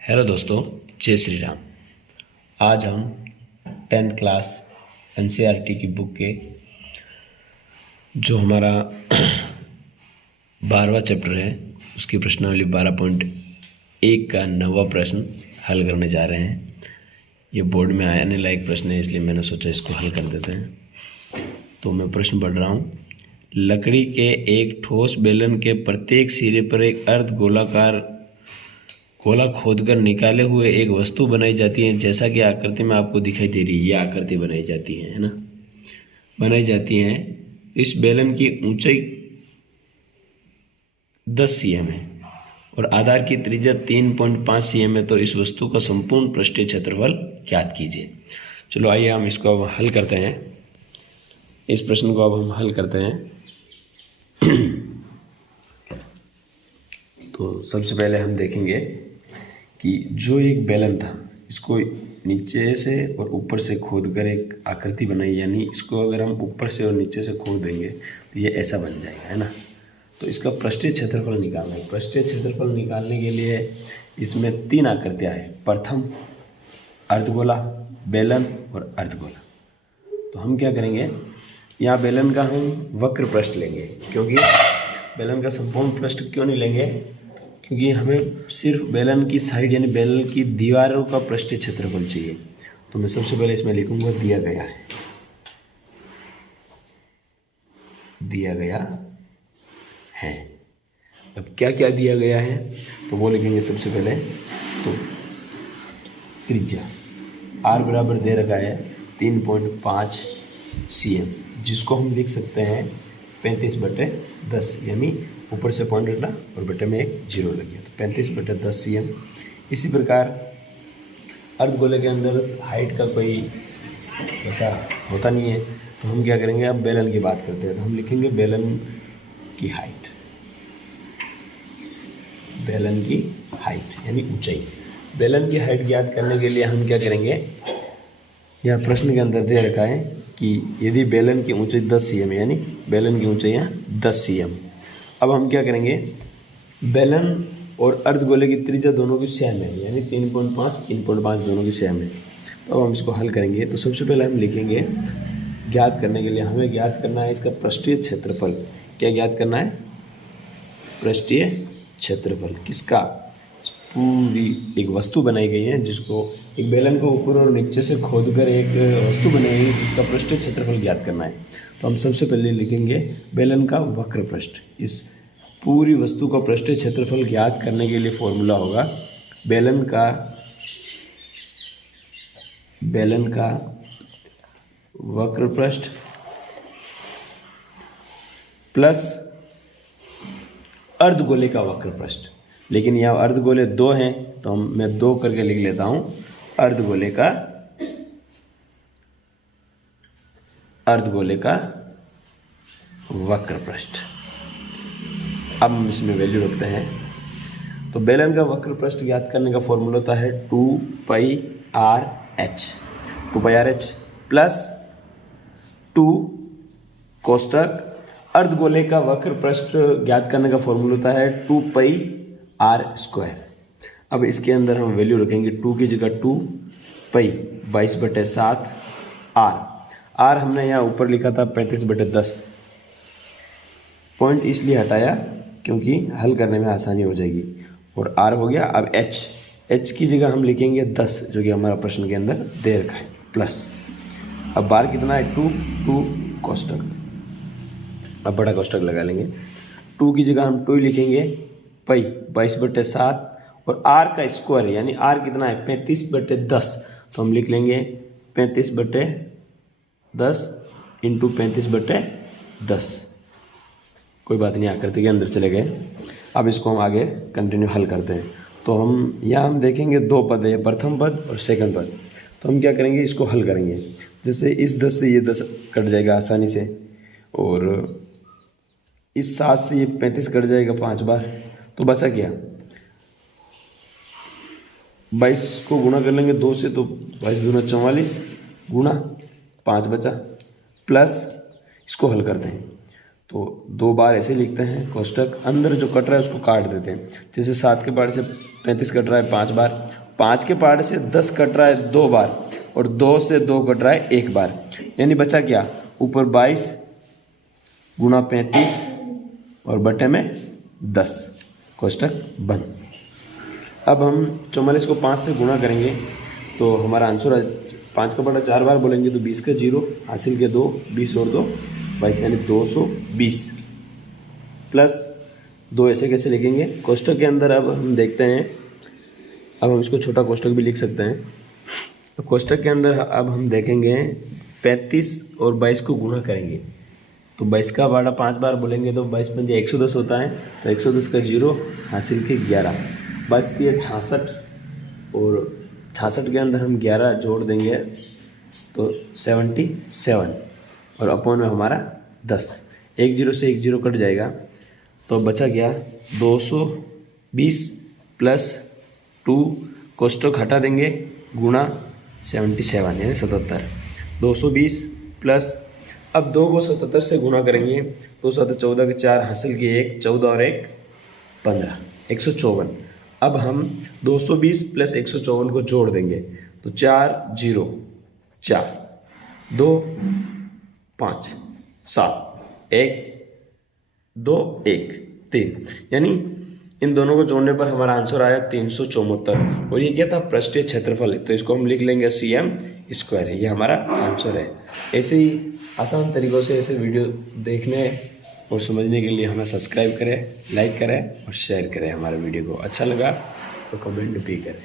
Hello दोस्तों, जय श्री राम। आज हम 10th क्लास एनसीईआरटी की बुक के जो हमारा 12वां चैप्टर है उसकी प्रश्नावली 12.1 का 9वां प्रश्न हल करने जा रहे हैं। ये बोर्ड में आने लायक प्रश्न है, इसलिए मैंने सोचा इसको हल कर देते हैं। तो मैं प्रश्न पढ़ रहा हूँ। लकड़ी के एक ठोस बेलन के प्रत्येक सिरे पर एक अर्ध गोलाकार गोला खोदकर निकाले हुए एक वस्तु बनाई जाती है, जैसा कि आकृति में आपको दिखाई दे रही है। ये आकृति बनाई जाती है ना, बनाई जाती है। इस बेलन की ऊंचाई 10 cm है और आधार की त्रिज्या 3.5 cm है। तो इस वस्तु का संपूर्ण पृष्ठीय क्षेत्रफल ज्ञात कीजिए। चलो आइए हम इसको अब हल करते हैं। इस प्रश्न को अब हम हल करते हैं। तो सबसे पहले हम देखेंगे कि जो एक बेलन था, इसको नीचे से और ऊपर से खोदकर एक आकृति बनाई, यानी इसको अगर हम ऊपर से और नीचे से खोद देंगे तो ये ऐसा बन जाएगा, है ना। तो इसका पृष्ठीय क्षेत्रफल निकालना है। पृष्ठीय क्षेत्रफल निकालने के लिए इसमें 3 आकृतियाँ हैं। प्रथम अर्धगोला, बेलन और अर्धगोला। तो हम क्या करेंगे, यहाँ बेलन का हम वक्र पृष्ठ लेंगे। क्योंकि बेलन का संपूर्ण पृष्ठ क्यों नहीं लेंगे, क्योंकि हमें सिर्फ बेलन की साइड यानी बेलन की दीवारों का पृष्ठीय क्षेत्रफल चाहिए। तो मैं सबसे पहले इसमें लिखूंगा दिया गया है, दिया गया है। अब क्या क्या दिया गया है तो वो लिखेंगे सबसे पहले। तो त्रिज्या r बराबर दे रखा है 3.5 cm, जिसको हम लिख सकते हैं 35/10, यानी ऊपर से पॉइंट रखना और बटे में एक जीरो लग गया, तो 35/10 cm। इसी प्रकार अर्धगोले के अंदर हाइट का कोई ऐसा होता नहीं है, तो हम क्या करेंगे, अब बेलन की बात करते हैं। तो हम लिखेंगे बेलन की हाइट, बेलन की हाइट यानी ऊंचाई। बेलन की हाइट ज्ञात करने के लिए हम क्या करेंगे, यह प्रश्न के अंदर दे रखा है कि यदि बेलन की ऊंचाई 10 cm है, यानी बेलन की ऊंचाई है 10 cm। अब हम क्या करेंगे, बेलन और अर्धगोले की त्रिज्या दोनों की सेम है, यानी 3.5 दोनों की सेम है। तो अब हम इसको हल करेंगे। तो सबसे पहले हम लिखेंगे, ज्ञात करने के लिए हमें ज्ञात करना है इसका पृष्ठीय क्षेत्रफल। क्या ज्ञात करना है, पृष्ठीय क्षेत्रफल किसका, पूरी एक वस्तु बनाई गई है, जिसको एक बेलन को ऊपर और नीचे से खोदकर एक वस्तु बनाई गई है, जिसका पृष्ठीय क्षेत्रफल ज्ञात करना है। तो हम सबसे पहले लिखेंगे बेलन का वक्र पृष्ठ। इस पूरी वस्तु का पृष्ठीय क्षेत्रफल ज्ञात करने के लिए फॉर्मूला होगा बेलन का वक्र पृष्ठ प्लस अर्धगोले का वक्र पृष्ठ। लेकिन यहाँ अर्धगोले 2 हैं, तो मैं 2 करके लिख लेता हूँ। अर्धगोले का वक्र पृष्ठ। अब हम इसमें वैल्यू रखते हैं। तो बेलन का वक्र पृष्ठ ज्ञात करने का फॉर्मूला होता है 2πRh, 2πRh प्लस 2 कोष्टक अर्धगोले का वक्र पृष्ठ ज्ञात करने का फॉर्मूला होता है 2πr²। अब इसके अंदर हम वैल्यू रखेंगे 2 की जगह 2 पाई 22/7 r हमने यहाँ ऊपर लिखा था 35/10। पॉइंट इसलिए हटाया क्योंकि हल करने में आसानी हो जाएगी, और r हो गया। अब h की जगह हम लिखेंगे 10, जो कि हमारा प्रश्न के अंदर दे रखा है, प्लस अब बार कितना है 2 कोष्टक। अब बड़ा कोष्टक लगा लेंगे। 2 की जगह हम 2 ही लिखेंगे, पाई 22/7 और r का स्क्वायर, यानी r कितना है 35/10। तो हम लिख लेंगे 35/10 इंटू 35/10। कोई बात नहीं, आकृति के अंदर चले गए। अब इसको हम आगे कंटिन्यू हल करते हैं। तो हम देखेंगे 2 पद है, प्रथम पद और सेकंड पद। तो हम क्या करेंगे, इसको हल करेंगे। जैसे इस 10 से ये 10 कट जाएगा आसानी से, और इस 7 से ये 35 कट जाएगा 5 बार। तो बचा क्या, 22 को गुणा कर लेंगे 2 से, तो 22 दूना 44 गुणा 5 बचा, प्लस इसको हल करते हैं। तो 2 बार ऐसे लिखते हैं, कोष्टक अंदर जो कट रहा है उसको काट देते हैं। जैसे 7 के पार्ट से 35 कट रहा है 5 बार, 5 के पार्ट से 10 कट रहा है 2 बार, और 2 से 2 कट रहा है 1 बार, यानी बचा क्या, ऊपर 22 गुणा 35 और बटे में 10, कोष्टक बंद। अब हम 44 को 5 से गुणा करेंगे तो हमारा आंसर 5 का बटा 4 बार बोलेंगे तो 20 का 0 हासिल के 2, 20 और 2 22, यानी 220 प्लस 2 ऐसे कैसे लिखेंगे कोष्टक के अंदर। अब हम देखते हैं, अब हम इसको छोटा कोष्टक भी लिख सकते हैं। तो कोष्टक के अंदर अब हम देखेंगे 35 और 22 को गुणा करेंगे तो 22 का बटा 5 बार बोलेंगे तो 22 पंजे 110 होता है, तो 110 का 0 हासिल के 11 बचती है 66, और 66 के अंदर हम 11 जोड़ देंगे तो 77, और अपॉन में हमारा 10, 1 0 से 1 0 कट जाएगा तो बचा गया 220 प्लस 2 कोष्टक हटा देंगे गुणा 77 यानी 77, 220 प्लस, अब 2 को 77 से गुणा करेंगे तो 7 14 के 4 हासिल के 1 14 और 1 15 154। अब हम 220 प्लस 154 को जोड़ देंगे तो 4 0 4 2 5 7 1 2 1 3, यानी इन दोनों को जोड़ने पर हमारा आंसर आया 374। और ये क्या था, पृष्ठीय क्षेत्रफल, तो इसको हम लिख लेंगे cm², है ये हमारा आंसर है। ऐसे ही आसान तरीक़ों से ऐसे वीडियो देखने और समझने के लिए हमें सब्सक्राइब करें, लाइक करें और शेयर करें। हमारे वीडियो को अच्छा लगा तो कमेंट भी करें।